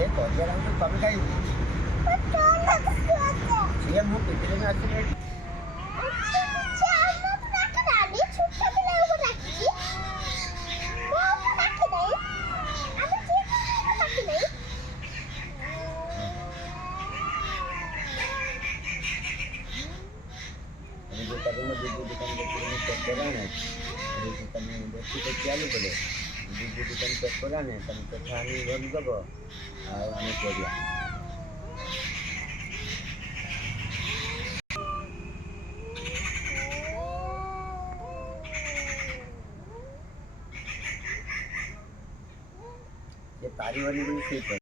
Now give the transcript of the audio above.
એ તો અત્યારે હું તમે કઈ સીએમ હું પીપીએલ में एक्सीडेंट जो करेंगे दूसरी दुकान पे चेक कराने दूसरी તમે બેસી તો ચાલુ પડે બીજી દુકાન ચેક કરાને તમે તો ખાની બંધ કરો અને કર્યા ये तारी वाली भी ठीक है।